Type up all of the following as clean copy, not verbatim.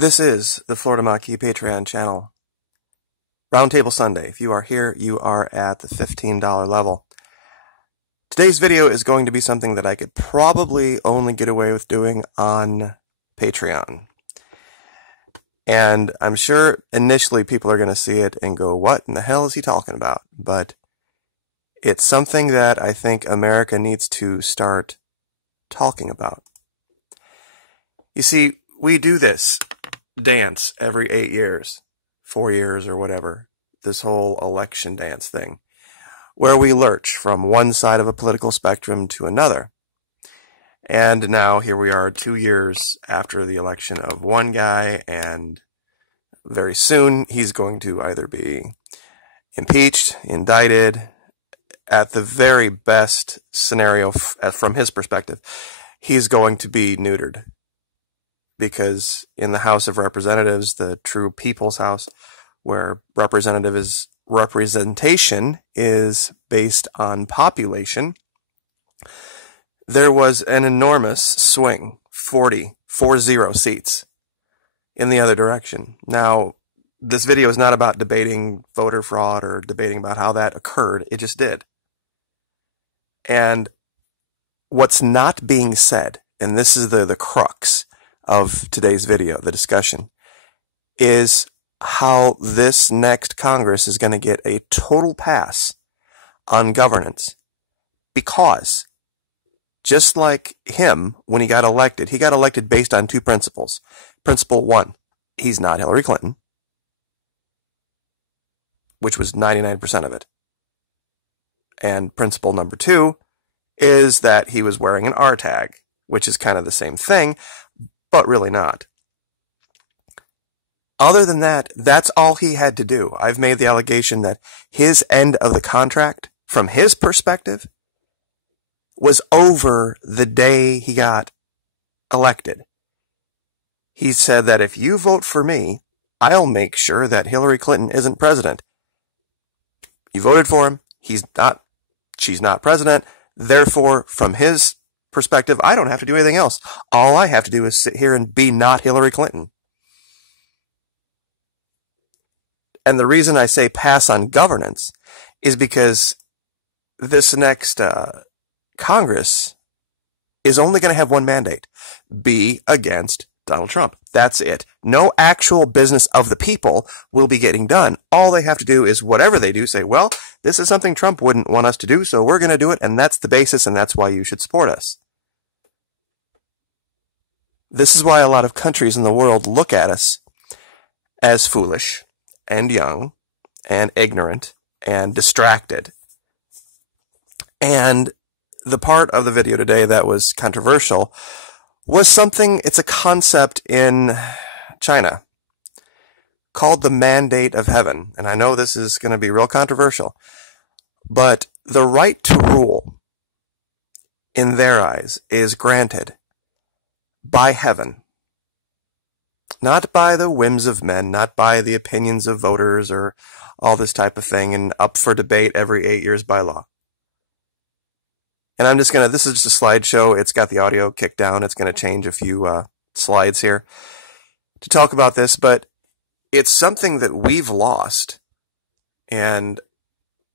This is the Florida Maquis Patreon channel. Roundtable Sunday. If you are here, you are at the $15 level. Today's video is going to be something that I could probably only get away with doing on Patreon. And I'm sure initially people are going to see it and go, what in the hell is he talking about? But it's something that I think America needs to start talking about. You see, we do this dance every 8 years, 4 years or whatever, this whole election dance thing, where we lurch from one side of a political spectrum to another. And now here we are 2 years after the election of one guy, and very soon he's going to either be impeached, indicted, at the very best scenario from his perspective, he's going to be neutered. Because in the House of Representatives, the true people's house, where representation is based on population, there was an enormous swing, 40 seats in the other direction. Now, this video is not about debating voter fraud or debating about how that occurred. It just did. And what's not being said, and this is the crux of today's video, the discussion, is how this next Congress is going to get a total pass on governance. Because, just like him, when he got elected based on two principles. Principle one, he's not Hillary Clinton, which was 99% of it. And principle number two is that he was wearing an R tag, which is kind of the same thing, but really not. Other than that, that's all he had to do. I've made the allegation that his end of the contract, from his perspective, was over the day he got elected. He said that if you vote for me, I'll make sure that Hillary Clinton isn't president. You voted for him, she's not president, therefore, from his perspective, I don't have to do anything else. All I have to do is sit here and be not Hillary Clinton. And the reason I say pass on governance is because this next Congress is only going to have one mandate: be against Donald Trump. That's it. No actual business of the people will be getting done. All they have to do is whatever they do, say, well, this is something Trump wouldn't want us to do, so we're going to do it, and that's the basis, and that's why you should support us. This is why a lot of countries in the world look at us as foolish and young and ignorant and distracted. And the part of the video today that was controversial was something, it's a concept in China called the mandate of heaven. And I know this is going to be real controversial, but the right to rule, in their eyes, is granted by heaven. Not by the whims of men, not by the opinions of voters or all this type of thing, and up for debate every 8 years by law. And I'm just this is just a slideshow. It's got the audio kicked down. It's going to change a few slides here to talk about this, but it's something that we've lost. And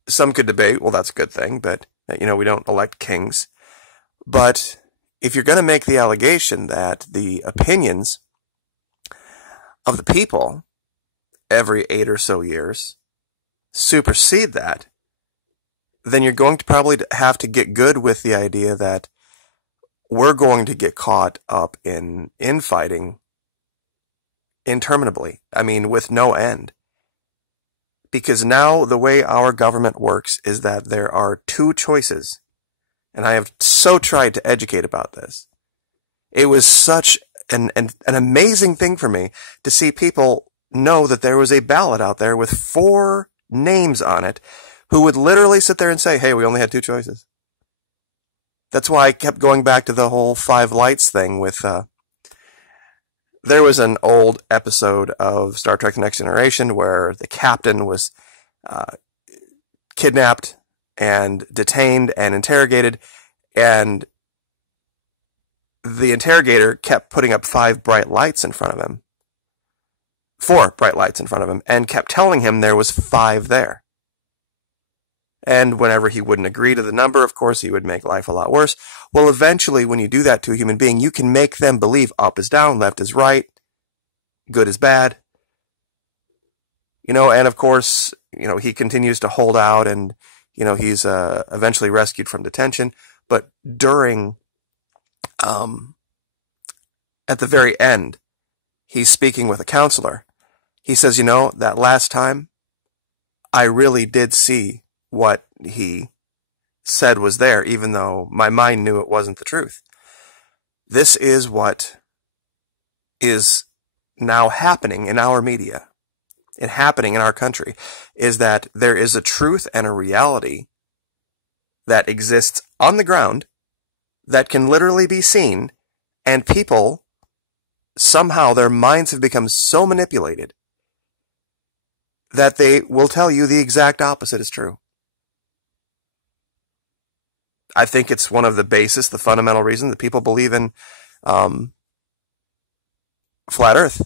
some could debate, well, that's a good thing, but, you know, we don't elect kings. But if you're going to make the allegation that the opinions of the people every 8 or so years supersede that, then you're going to probably have to get good with the idea that we're going to get caught up in infighting interminably. I mean, with no end. Because now the way our government works is that there are two choices. And I have so tried to educate about this. It was such an amazing thing for me to see people know that there was a ballot out there with 4 names on it who would literally sit there and say, hey, we only had 2 choices. That's why I kept going back to the whole 5 lights thing with, there was an old episode of Star Trek The Next Generation where the captain was kidnapped and detained and interrogated, and the interrogator kept putting up 5 bright lights in front of him. 4 bright lights in front of him, and kept telling him there was 5 there. And whenever he wouldn't agree to the number, of course, he would make life a lot worse. Well, eventually, when you do that to a human being, you can make them believe up is down, left is right, good is bad. And of course, he continues to hold out, and, he's eventually rescued from detention. But during, at the very end, he's speaking with a counselor. He says, that last time, I really did see what he said was there, even though my mind knew it wasn't the truth. This is what is now happening in our media and happening in our country, is that there is a truth and a reality that exists on the ground that can literally be seen, and people, somehow their minds have become so manipulated that they will tell you the exact opposite is true. I think it's one of the fundamental reasons that people believe in flat Earth.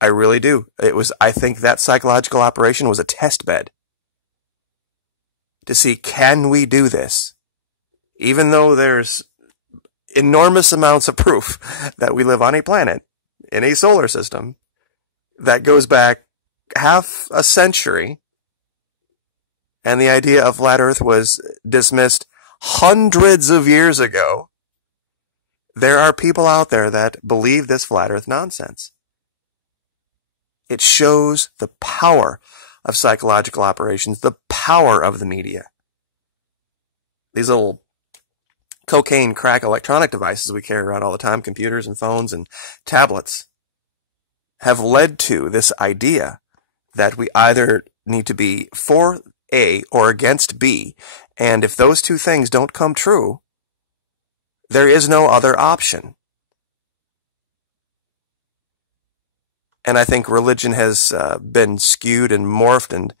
I really do. I think that psychological operation was a test bed to see, can we do this? Even though there's enormous amounts of proof that we live on a planet in a solar system that goes back half a century, and the idea of flat Earth was dismissed hundreds of years ago, there are people out there that believe this flat Earth nonsense. It shows the power of psychological operations, the power of the media. These little cocaine crack electronic devices we carry around all the time, computers and phones and tablets, have led to this idea that we either need to be for A or against B, and if those two things don't come true, there is no other option. And I think religion has been skewed and morphed and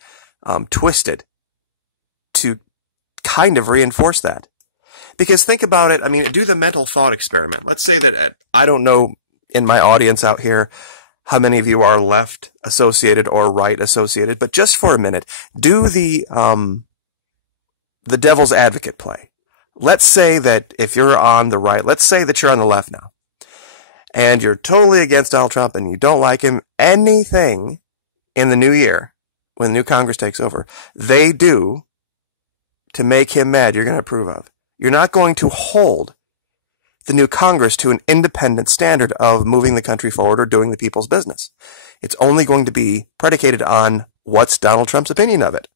twisted to kind of reinforce that. Because think about it, do the mental thought experiment. Let's say that, I don't know in my audience out here how many of you are left associated or right associated, but just for a minute, do the devil's advocate play. Let's say that if you're on the right, let's say that you're on the left now, and you're totally against Donald Trump and you don't like him, anything in the new year, when the new Congress takes over, they do to make him mad, you're going to approve of. You're not going to hold the new Congress to an independent standard of moving the country forward or doing the people's business. It's only going to be predicated on what's Donald Trump's opinion of it.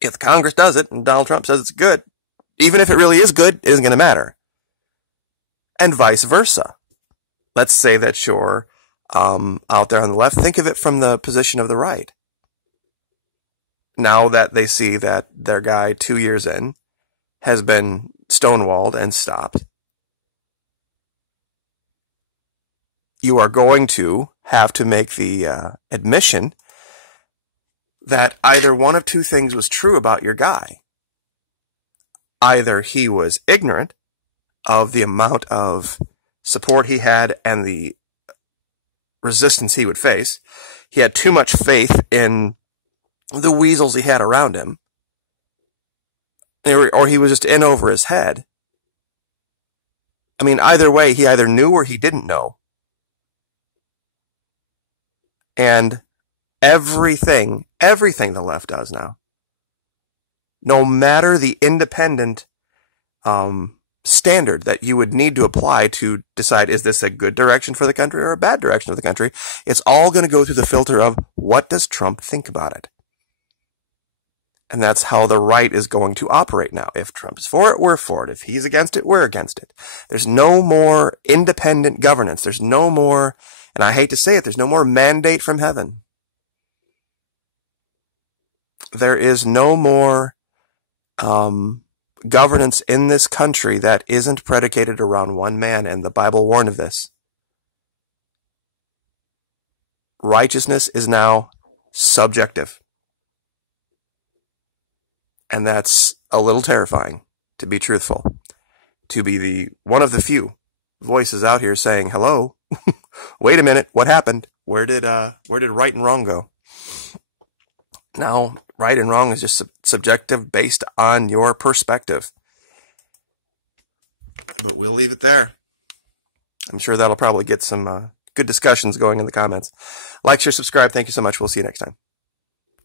If the Congress does it and Donald Trump says it's good, even if it really is good, it isn't going to matter. And vice versa. Let's say that you're out there on the left. Think of it from the position of the right. Now that they see that their guy 2 years in has been stonewalled and stopped, you are going to have to make the admission that either one of two things was true about your guy. Either he was ignorant of the amount of support he had and the resistance he would face. He had too much faith in the weasels he had around him. Or he was just in over his head. Either way, he either knew or he didn't know. And everything the left does now, no matter the independent standard that you would need to apply to decide, is this a good direction for the country or a bad direction for the country, it's all going to go through the filter of, what does Trump think about it? And that's how the right is going to operate now. If Trump is for it, we're for it. If he's against it, we're against it. There's no more independent governance. There's no more, and I hate to say it, there's no more mandate from heaven. There is no more governance in this country that isn't predicated around one man, and the Bible warned of this. Righteousness is now subjective. And that's a little terrifying, to be truthful. To be one of the few voices out here saying, hello, wait a minute, what happened? Where did right and wrong go? Now, right and wrong is just subjective based on your perspective. But we'll leave it there. I'm sure that'll probably get some good discussions going in the comments. Like, share, subscribe. Thank you so much. We'll see you next time.